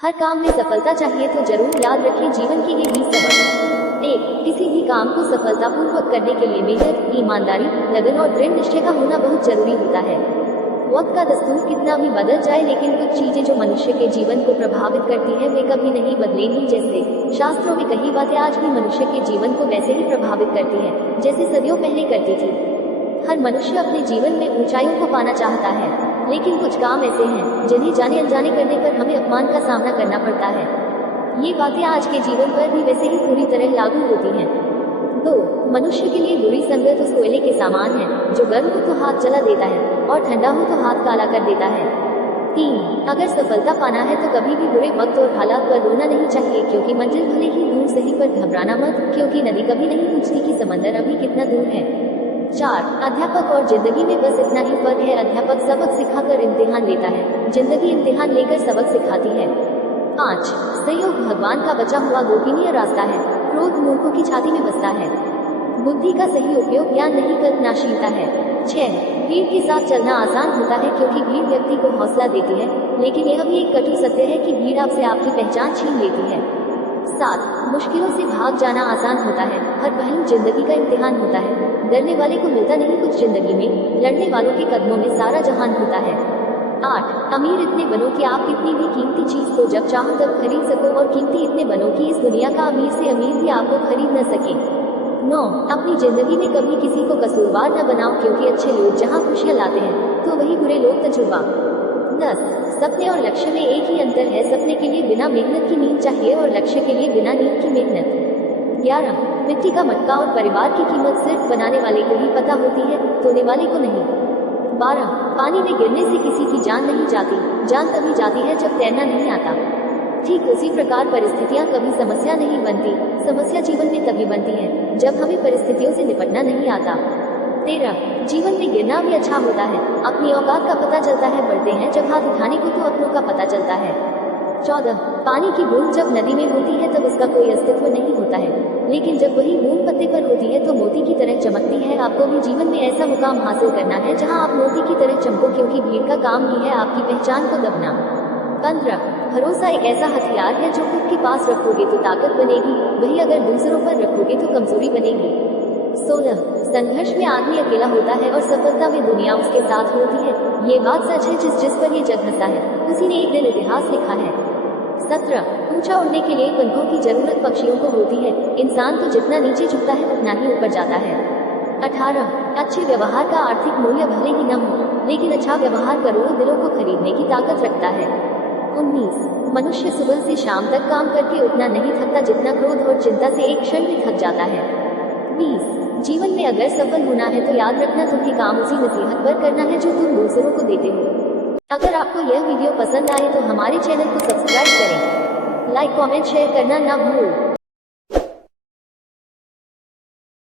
हर काम में सफलता चाहिए तो जरूर याद रखें जीवन के ये 20 सबक। 1. किसी भी काम को सफलतापूर्वक करने के लिए मेहनत, ईमानदारी, लगन और दृढ़ निश्चय का होना बहुत जरूरी होता है। वक्त का दस्तूर कितना भी बदल जाए, लेकिन कुछ चीजें जो मनुष्य के जीवन को प्रभावित करती है वे कभी नहीं बदलेंगी। जैसे शास्त्रों में कही बातें आज भी मनुष्य के जीवन को वैसे ही प्रभावित करती है जैसे सदियों पहले करती थी। हर मनुष्य अपने जीवन में ऊंचाइयों को पाना चाहता है, लेकिन कुछ काम ऐसे हैं जिन्हें जाने अनजाने करने पर हमें अपमान का सामना करना पड़ता है। ये बातें आज के जीवन पर भी वैसे ही पूरी तरह लागू होती हैं। 2. मनुष्य के लिए बुरी संगत उस कोयले के समान है जो गर्म हो तो हाथ जला देता है और ठंडा हो तो हाथ काला कर देता है। 3. अगर सफलता पाना है तो कभी भी बुरे वक्त और हालात पर रोना नहीं चाहिए, क्योंकि मंजिल भले ही दूर सही पर घबराना मत, क्योंकि नदी कभी नहीं पूछती कि समंदर अभी कितना दूर है। 4. अध्यापक और जिंदगी में बस इतना ही फर्क है, अध्यापक सबक सिखाकर इम्तिहान लेता है, जिंदगी इम्तिहान लेकर सबक सिखाती है। 5. संयोग भगवान का बचा हुआ गोपनीय रास्ता है, क्रोध मूर्खों की छाती में बसता है, बुद्धि का सही उपयोग ज्ञान नहीं कल्पनाशीलता है। 6. भीड़ के साथ चलना आसान होता है क्योंकि भीड़ व्यक्ति को हौसला देती है, लेकिन यह भी एक कटु सत्य है कि भीड़ आपसे आपकी पहचान छीन लेती है। 7. मुश्किलों से भाग जाना आसान होता है, हर पहलू जिंदगी का इम्तिहान होता है, डरने वाले को मिलता नहीं कुछ जिंदगी में, लड़ने वालों के कदमों में सारा जहान होता है। 8. अमीर इतने बनो कि आप कितनी भी कीमती चीज को जब चाहो तब खरीद सको, और कीमती इतने बनो कि इस दुनिया का अमीर से अमीर भी आपको खरीद न सके। 9. अपनी जिंदगी में कभी किसी को कसूरवार न बनाओ, क्योंकि अच्छे लोग जहां खुशियां लाते हैं तो वही बुरे लोग तजुर्बा। 10. सपने और लक्ष्य में एक ही अंतर है, सपने के लिए बिना मेहनत की नींद चाहिए और लक्ष्य के लिए बिना नींद की मेहनत। 11. मिट्टी का मटका और परिवार की कीमत सिर्फ बनाने वाले को ही पता होती है, तोड़ने वाले को नहीं। 12. पानी में गिरने से किसी की जान नहीं जाती, जान तभी जाती है जब तैरना नहीं आता। ठीक उसी प्रकार परिस्थितियां कभी समस्या नहीं बनती, समस्या जीवन में तभी बनती है जब हमें परिस्थितियों से निपटना नहीं आता। 13. जीवन में गिरना भी अच्छा होता है, अपनी औकात का पता चलता है, बढ़ते हैं जब हाथ उठाने को तो अपनों का पता चलता है। 14. पानी की बूंद जब नदी में होती है तब उसका कोई अस्तित्व नहीं होता है, लेकिन जब वही बूंद पत्ते पर होती है तो मोती की तरह चमकती है। आपको भी जीवन में ऐसा मुकाम हासिल करना है जहां आप मोती की तरह चमको, क्योंकि भीड़ का काम ही है आपकी पहचान को दबना। 15. भरोसा एक ऐसा हथियार है जो खुद के पास रखोगे तो ताकत बनेगी, वही अगर दूसरों पर रखोगे तो कमजोरी बनेगी। 16. संघर्ष में आदमी अकेला होता है और सफलता में दुनिया उसके साथ होती है, ये बात सच है। जिस पर ये जग हंसा है उसी ने एक दिन इतिहास लिखा है। 17. ऊंचा उड़ने के लिए पंखों की जरूरत पक्षियों को होती है, इंसान तो जितना नीचे झुकता है उतना ही ऊपर जाता है। 18. अच्छे व्यवहार का आर्थिक मूल्य भले ही न हो, लेकिन अच्छा व्यवहार करोड़ों दिलों को खरीदने की ताकत रखता है। 19. मनुष्य सुबह से शाम तक काम करके उतना नहीं थकता जितना क्रोध और चिंता से एक क्षण में थक जाता है। 20. जीवन में अगर सफल होना है तो याद रखना तुम्हें काम उसी नसीहत पर करना है जो तुम दूसरों को देते हो। अगर आपको यह वीडियो पसंद आए तो हमारे चैनल को सब्सक्राइब करें, लाइक कमेंट शेयर करना ना भूलें।